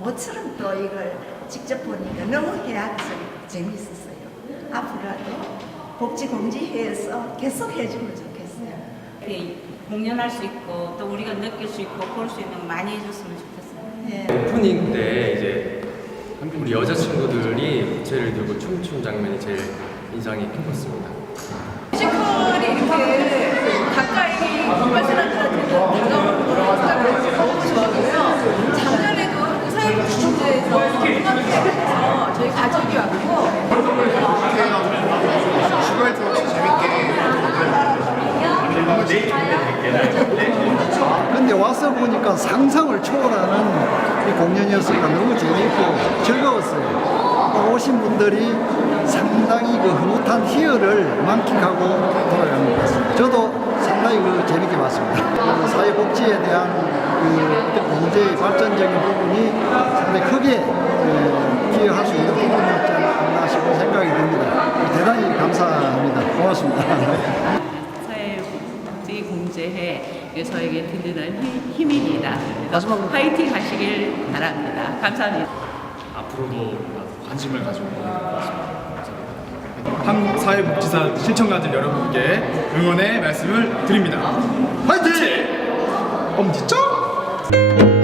모처럼 또 이걸 직접 보니까 너무 해학적 재밌었어요. 앞으로도 복지공지회에서 계속 해주면 좋겠어요. 공연할 수 있고 또 우리가 느낄 수 있고 볼 수 있는 거 많이 해줬으면 좋겠어요. 네. 네 오프닝 때 이제 우리 여자 친구들이 부채를 들고 춤춘 장면이 제일 인상이 깊었습니다. 뮤지컬이 가까이 발전한 것같 근데 와서 보니까 상상을 초월하는 이 공연이었으니까 너무 재미있고 즐거웠어요. 또 오신 분들이 상당히 그 흐뭇한 희열을 만끽하고 돌아가는 것 같습니다. 저도 상당히 그 재밌게 봤습니다. 그 사회복지에 대한 그 공제의 발전적인 부분이 상당히 크게 예, 기여할 수 있는 부분이었지 않나 싶은 생각이 듭니다. 대단히 감사합니다. 고맙습니다. 사회복지공제회 저에게 든든한 힘- 힘입니다. 그래서 파이팅 하시길 바랍니다. 감사합니다. 앞으로도 관심을 가지고 한국 사회복지사 신청가들 여러분께 응원의 말씀을 드립니다. 화이팅! 엄지척!